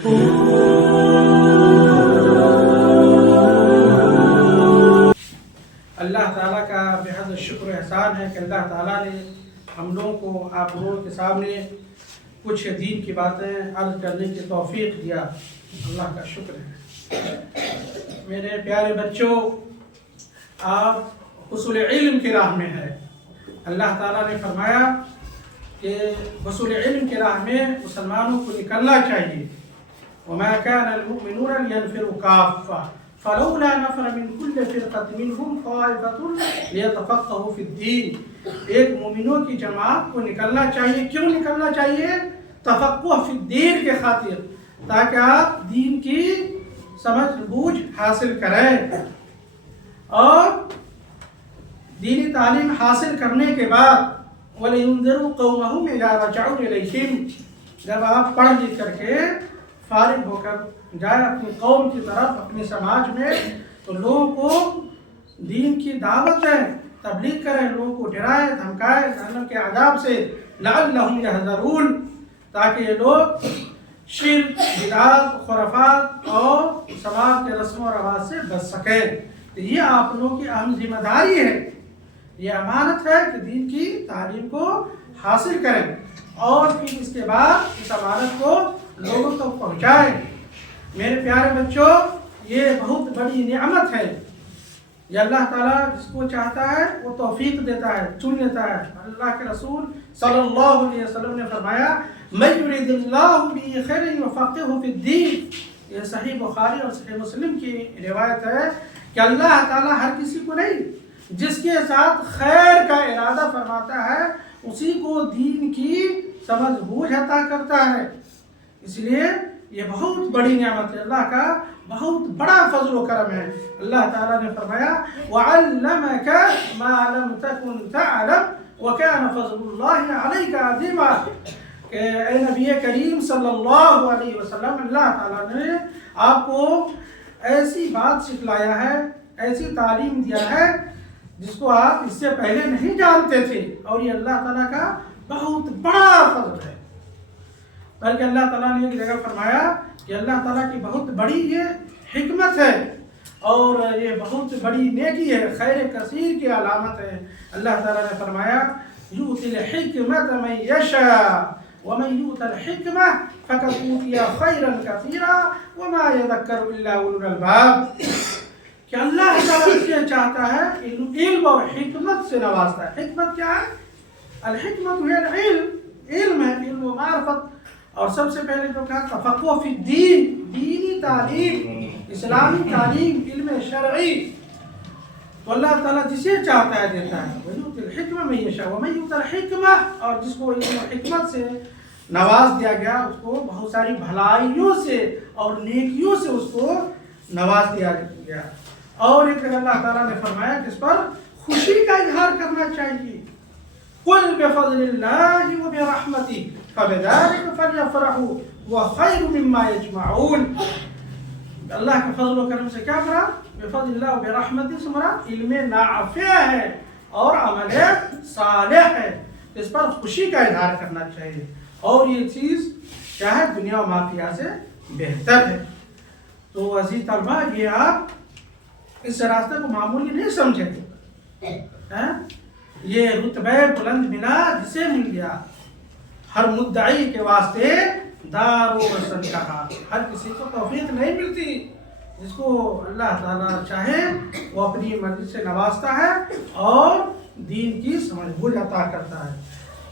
اللہ تعالیٰ کا بہت شکر احسان ہے کہ اللہ تعالیٰ نے ہم لوگوں کو آپ لوگوں کے سامنے کچھ دین کی باتیں عرض کرنے کی توفیق دیا، اللہ کا شکر ہے۔ میرے پیارے بچوں، آپ حصول علم کی راہ میں ہے۔ اللہ تعالیٰ نے فرمایا کہ حصول علم کی راہ میں مسلمانوں کو نکلنا چاہیے۔ وَمَا كَانَ الْمُؤْمِنُونَ لِيَنْفِرُوا كَافَّةً فَلَوْلَا نَفَرَ مِنْ كُلِّ فِرْقَةٍ مِنْهُمْ طَائِفَةٌ لِيَتَفَقَّهُوا فِي الدِّينِ۔ ایک مومنوں کی جماعت کو نکلنا چاہیے۔ کیوں نکلنا چاہیے؟ تفقہ فی الدین کے خاطر، تاکہ آپ دین کی سمجھ بوجھ حاصل کریں، اور دینی تعلیم حاصل کرنے کے بعد وَلِيُنذِرُوا قَوْمَهُمْ إِذَا رَجَعُوا إِلَيْهِمْ، جب آپ پڑھ لکھ کر کے فارغ ہو کر جائے اپنی قوم کی طرف، اپنے سماج میں، تو لوگوں کو دین کی دعوت ہے، تبلیغ کریں، لوگوں کو ڈرائے دھمکائے جہنم کے عذاب سے، لعلہم یحذرون، تاکہ یہ لوگ شرک، بدعات، خرافات اور سماج کے رسم و رواج سے بچ سکیں۔ تو یہ آپ لوگوں کی اہم ذمہ داری ہے، یہ امانت ہے کہ دین کی تعلیم کو حاصل کریں، اور پھر اس کے بعد اس امانت کو لوگوں تک پہنچائیں۔ میرے پیارے بچوں، یہ بہت بڑی نعمت ہے۔ یہ اللہ تعالیٰ جس کو چاہتا ہے وہ توفیق دیتا ہے، چن لیتا ہے۔ اللہ کے رسول صلی اللہ علیہ وسلم نے فرمایا، مَن یُرِدِ اللَّهُ بِهِ خَیْرًا یُفَقِّهْهُ فِی الدِّینِ۔ یہ صحیح بخاری اور صحیح مسلم کی روایت ہے کہ اللہ تعالیٰ ہر کسی کو نہیں، جس کے ساتھ خیر کا ارادہ فرماتا ہے اسی کو دین کی سمجھ بوجھ عطا کرتا ہے۔ اس لیے یہ بہت بڑی نعمت ہے، اللہ کا بہت بڑا فضل و کرم ہے۔ اللہ تعالیٰ نے فرمایا، وَعَلَّمَكَ مَا لَمْ تَكُنْ تَعْلَمْ وَكَانَ فَضْلُ اللَّهِ عَلَيْكَ عَظِيمًا۔ کہ اے نبی کریم صلی اللہ علیہ وسلم، اللہ تعالیٰ نے آپ کو ایسی بات سکھلایا ہے، ایسی تعلیم دیا ہے جس کو آپ اس سے پہلے نہیں جانتے تھے، اور یہ اللہ تعالیٰ کا بہت بڑا فضل ہے۔ بلکہ اللہ تعالیٰ نے ایک جگہ فرمایا کہ اللہ تعالیٰ کی بہت بڑی یہ حکمت ہے، اور یہ بہت بڑی نیکی ہے، خیر کثیر کی علامت ہے۔ اللہ تعالیٰ نے فرمایا، یؤتی الحکمۃ من یشاء ومن یؤت الحکمہ فقد اوتی خیرا کثیرا وما یذکر الا اولو الالباب، کہ اللہ تعالیٰ سے چاہتا ہے علم اور حکمت سے نوازتا ہے۔ حکمت کیا ہے؟ الحکمت ہے العلم، علم ہے، علم و معرفت۔ اور سب سے پہلے جو کہا تفقہ فی الدین، دینی تعلیم، اسلامی تعلیم، علم شرعی، تو اللہ تعالیٰ جسے چاہتا ہے دیتا ہے۔ وَيُؤْتِ الْحِكْمَةَ مَن يَشَاءُ وَمَن يُؤْتَ الْحِكْمَةَ، اور جس کو علم و حکمت سے نواز دیا گیا اس کو بہت ساری بھلائیوں سے اور نیکیوں سے اس کو نواز دیا گیا۔ اور ایک اللہ تعالیٰ نے فرمایا جس پر خوشی کا اظہار کرنا چاہیے، قُلْ بِفَضْلِ اللَّهِ وَبِرَحْمَتِهِ فَبِذَلِكَ فَلْيَفْرَحُوا هُوَ خَيْرٌ مِّمَّا يَجْمَعُونَ۔ اللہ کے فضل و کرم سے کیا کرا؟ بفضل اللہ وبرحمتہ سے مراد علم نافع ہے اور عمل صالح ہے، اس پر خوشی کا اظہار کرنا چاہیے، اور یہ چیز کیا ہے؟ دنیا و مافیہ سے بہتر ہے۔ تو عزیز طلبہ، یہ آپ اس راستے کو معمولی نہیں سمجھیں، یہ رتبہ بلند ملا جسے مل گیا۔ ہر مدعی کے واسطے دار و وطن کہا، ہر کسی کو توفیق نہیں ملتی۔ جس کو اللہ تعالیٰ چاہے وہ اپنی مرضی سے نوازتا ہے اور دین کی سمجھ بوجھ عطا کرتا ہے۔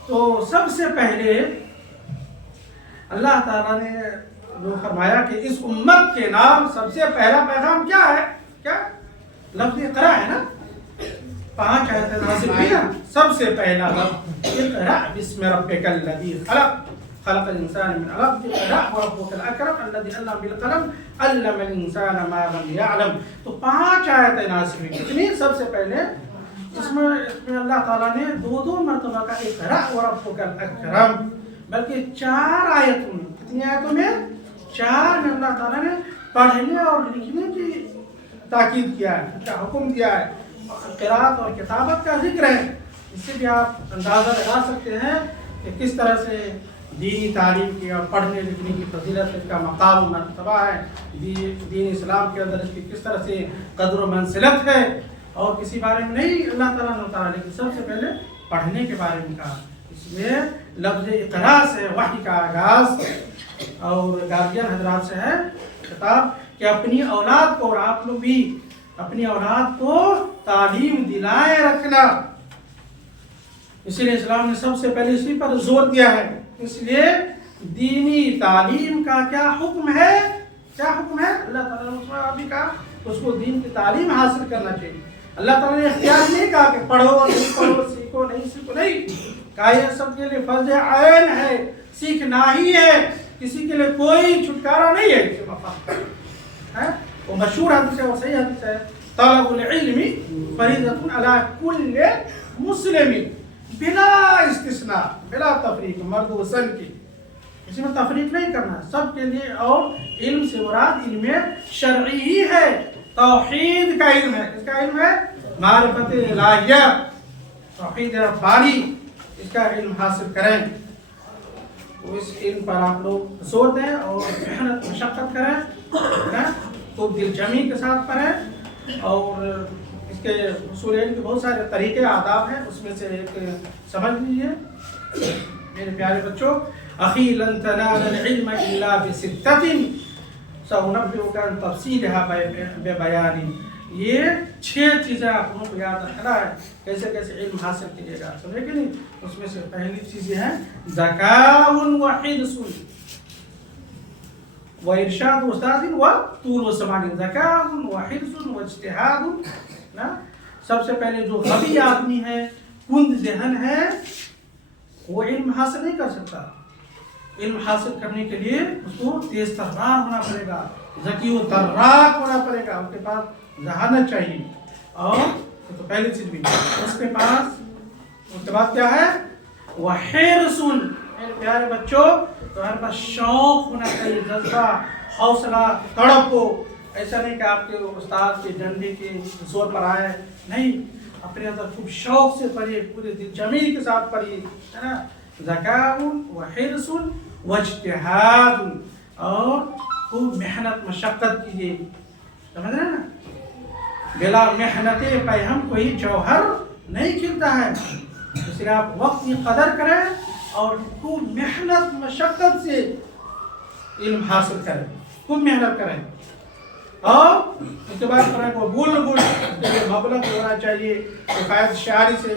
تو سب سے پہلے اللہ تعالیٰ نے جو فرمایا کہ اس امت کے نام سب سے پہلا پیغام کیا ہے؟ کیا لفظ اقرا ہے نا، 5 آیتیں نازل ہوئی نا، سب سے پہلا لفظ اقرا بسم ربک الذی خلق، خلق الانسان من علق، اقرا وربک الاکرم الذی علم بالقلم علم الانسان ما لم یعلم۔ تو 5 آیتیں نازل ہوئی، کتنی؟ سب سے پہلے اس میں اللہ تعالیٰ نے 2 مرتبہ کا اقرا وربک الاکرم، بلکہ 4 آیتوں میں، کتنی آیتوں میں؟ 4 میں اللہ تعالیٰ نے پڑھنے اور لکھنے کی تاکید کیا ہے، کیا حکم دیا ہے، قرات اور کتابت کا ذکر ہے۔ اس سے بھی آپ اندازہ لگا سکتے ہیں کہ کس طرح سے دینی تعلیم کی اور پڑھنے لکھنے کی فضیلت، اس کا مقام و مرتبہ ہے، دین اسلام کے اندر اس کی کس طرح سے قدر و منزلت ہے، اور کسی بارے میں نہیں اللہ تعالیٰ نے بتایا، لیکن سب سے پہلے پڑھنے کے بارے میں کہا۔ اس لیے لفظ اقراء سے وحی کا آغاز اور گارجین حضرات سے ہے خطاب کہ اپنی اولاد کو، اور آپ لوگ بھی اپنی اولاد کو تعلیم دلائے رکھنا۔ اسی لیے اسلام نے سب سے پہلے اسی پر زور دیا ہے۔ اس لیے دینی تعلیم کا کیا حکم ہے؟ کیا حکم ہے؟ اللہ تعالیٰ نے اس میں بھی کہا اس کو دین کی تعلیم حاصل کرنا چاہیے۔ اللہ تعالیٰ نے اختیار نہیں کہا کہ پڑھو اور نہیں پڑھو، سیکھو نہیں سیکھو، نہیں کہا یہ سب کے لیے فرض عین ہے، سیکھنا ہی ہے، کسی کے لیے کوئی چھٹکارا نہیں ہے اس مقام۔ وہ مشہور حدیث ہے اور صحیح حدیث ہے، طلب العلم فریضۃ علی کل مسلم بلا استثناء بلا تفریق، مرد و زن کی، اس میں تفریق نہیں کرنا سب کے لیے۔ اور علم سے مراد علم شرعی ہی ہے، توحید کا علم ہے۔ اس کا علم ہے معرفت الہیہ، توحید ربانی، اس کا علم حاصل کریں۔ تو اس علم پر آپ لوگ زور دیں اور محنت مشقت کریں، تو دل جمی کے ساتھ پڑھیں۔ اور اس کے اصول علم کے بہت سارے طریقے آداب ہیں، اس میں سے ایک سمجھ لیجیے میرے پیارے بچوں۔ اخی لن تنال العلم الا بستۃ سأنبئک عن تفصیلها ببیان۔ یہ 6 چیزیں آپ لوگوں کو یاد رکھنا ہے، کیسے کیسے علم حاصل کیجیے گا، سمجھے کہ نہیں؟ اس میں سے پہلی چیزیں ہیں ذکاء و حرص و ارشاد استاد و طول و سماع، ذکاء و حرص و اجتہاد۔ سب سے پہلے جو غبی آدمی ہے، کند ذہن ہے، وہ علم حاصل نہیں کر سکتا۔ علم حاصل کرنے کے لیے اس کو تیز تربار ہونا پڑے گا، ذکی و تراک ہونا پڑے گا، اس کے پاس ذہانت چاہیے۔ اور تو پہلی چیز بھی اس کے بعد کیا ہے؟ وحرص، میرے پیارے بچوں، تمہارے پاس شوق ہونا چاہیے، جذبہ، حوصلہ، تڑپ ہو۔ ایسا نہیں کہ آپ کے استاد کے ڈنڈے کے زور پر آئے، نہیں، اپنے اندر خوب شوق سے پڑھیے، پورے دل جمی کے ساتھ پڑھیے، ہے نا۔ ذکاء و حرص و اجتہاد، اور خوب محنت مشقت کیجیے، سمجھ رہے ہیں نا۔ بلا محنت پیہم کوئی جوہر نہیں کھلتا ہے، اس لیے آپ وقت کی قدر کریں اور خوب محنت مشقت سے علم حاصل کریں، خوب محنت کریں۔ اور اس کے بعد فرق وہ بلغ، اس کے لیے مبلغ ہونا چاہیے کفایت شعری سے،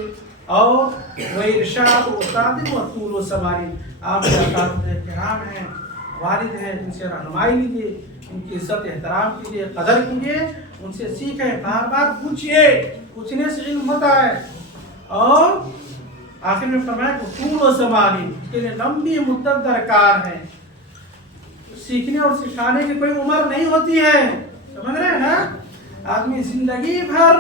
اور وہ ارشاد و استاد و طول و سماع۔ آپ کے اساتذہ کرام ہیں، والد ہیں، ان سے رہنمائی لیجیے، ان کی عزت احترام کیجیے، قدر کیجیے، ان سے سیکھیں، بار بار پوچھیے، پوچھنے سے علم ہوتا ہے۔ اور آخر میں فرمایا کہ طول و سماع، اس کے لیے لمبی مدت درکار ہے۔ سیکھنے اور سکھانے کی کوئی عمر نہیں ہوتی ہے، سمجھ رہے ہیں نا۔ آدمی زندگی بھر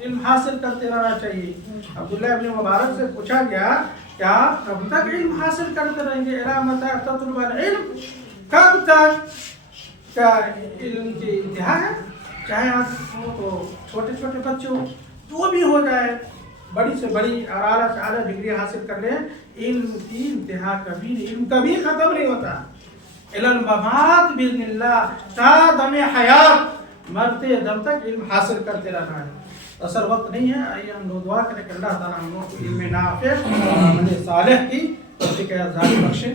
علم حاصل کرتے رہنا چاہیے۔ عبداللہ ابن مبارک سے پوچھا گیا کہ آپ کب تک علم حاصل کرتے رہیں گے؟ الی متی تطلب العلم، کب تک؟ کیا علم کی انتہا ہے؟ چاہے آپ ہو تو چھوٹے چھوٹے بچے ہو، جو بھی ہو جائے، بڑی سے بڑی اور اعلیٰ سے اعلیٰ ڈگری حاصل کر لیں، علم کی انتہا کبھی نہیں، علم کبھی ختم نہیں ہوتا۔ الی الممات باذن اللہ، تا دم حیات، مرتے دم تک علم حاصل کرتے رہنا ہے۔ اثر وقت نہیں ہے، آئیے ہم لوگ دعا کریں کہ اللہ تعالیٰ ہم لوگ کو علم نافع اور عمل صالح کی توفیق عطا بخشے۔